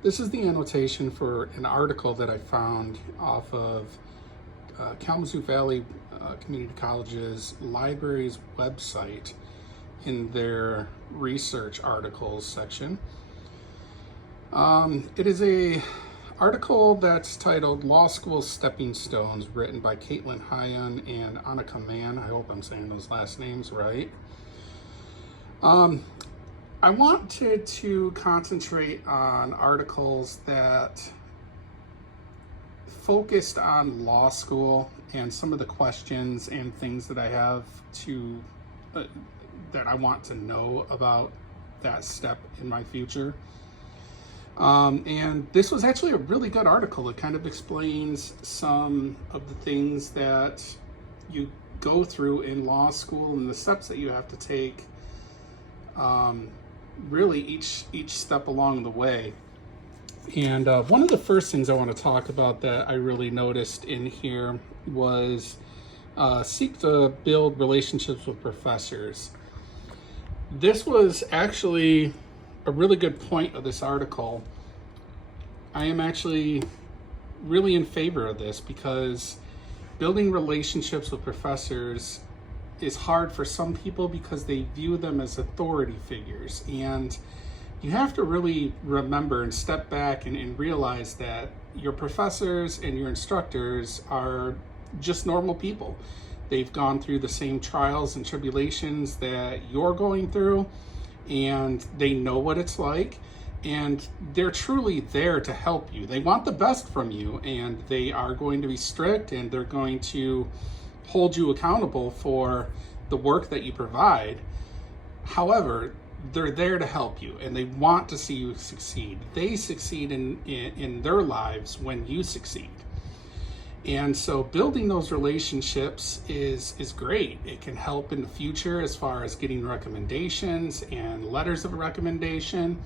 This is the annotation for an article that I found off of Kalamazoo Valley Community College's library's website in their research articles section. It is a article that's titled Law School Stepping Stones, written by Kaitlyn, Hyun, and Annika Maan. I hope I'm saying those last names right. I wanted to concentrate on articles that focused on law school and some of the questions and things that I have to that I want to know about that step in my future. And this was actually a really good article. It kind of explains some of the things that you go through in law school and the steps that you have to take, really each step along the way. And one of the first things I want to talk about that I really noticed in here was seek to build relationships with professors. This was actually a really good point of this article. I am actually really in favor of this because building relationships with professors is hard for some people because they view them as authority figures. And you have to really remember and step back and realize that your professors and your instructors are just normal people. They've gone through the same trials and tribulations that you're going through, and they know what it's like, and they're truly there to help you. They want the best from you, and they are going to be strict, and they're going to hold you accountable for the work that you provide. However, they're there to help you, and they want to see you succeed. They succeed in their lives when you succeed. And so building those relationships is great. It can help in the future as far as getting recommendations and letters of recommendation.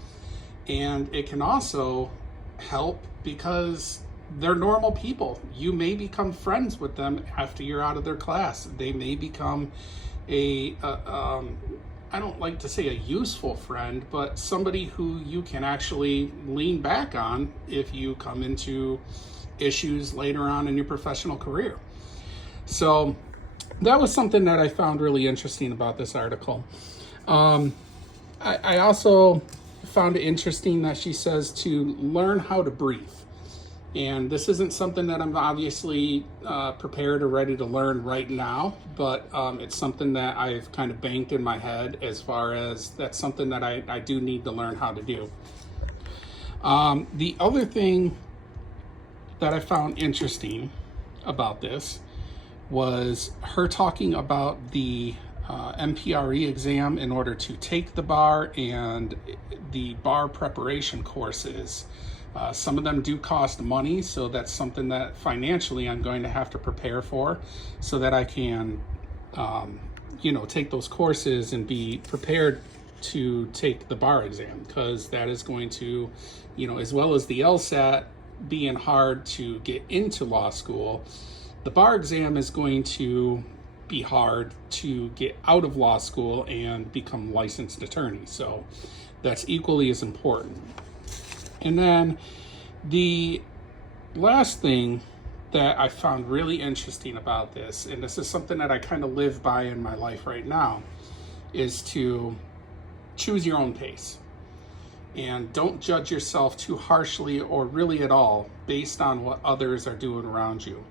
And it can also help because they're normal people. You may become friends with them after you're out of their class. They may become I don't like to say a useful friend, but somebody who you can actually lean back on if you come into issues later on in your professional career. So that was something that I found really interesting about this article. I also found it interesting that she says to learn how to breathe. And this isn't something that I'm obviously prepared or ready to learn right now, but it's something that I've kind of banked in my head as far as that's something that I do need to learn how to do. The other thing that I found interesting about this was her talking about the MPRE exam in order to take the bar and the bar preparation courses. Some of them do cost money, so that's something that financially I'm going to have to prepare for so that I can, take those courses and be prepared to take the bar exam, because that is going to, as well as the LSAT being hard to get into law school, the bar exam is going to be hard to get out of law school and become licensed attorney. So that's equally as important. And then the last thing that I found really interesting about this, and this is something that I kind of live by in my life right now, is to choose your own pace. And don't judge yourself too harshly or really at all based on what others are doing around you.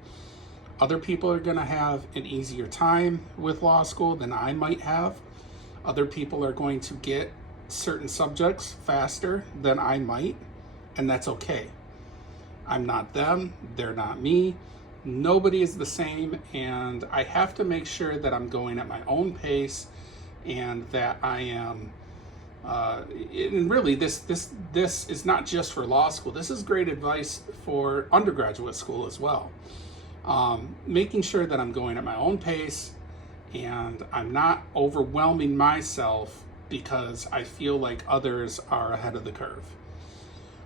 Other people are going to have an easier time with law school than I might have. Other people are going to get certain subjects faster than I might, and that's okay. I'm not them, they're not me. Nobody is the same, and I have to make sure that I'm going at my own pace and that I am and really this is not just for law school. This is great advice for undergraduate school as well. Making sure that I'm going at my own pace and I'm not overwhelming myself because I feel like others are ahead of the curve.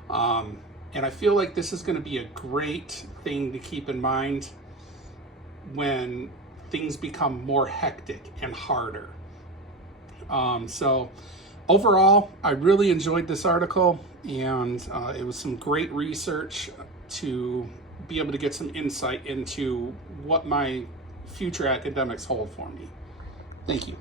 And I feel like this is going to be a great thing to keep in mind when things become more hectic and harder. So Overall, I really enjoyed this article, and it was some great research to be able to get some insight into what my future academics hold for me. Thank you.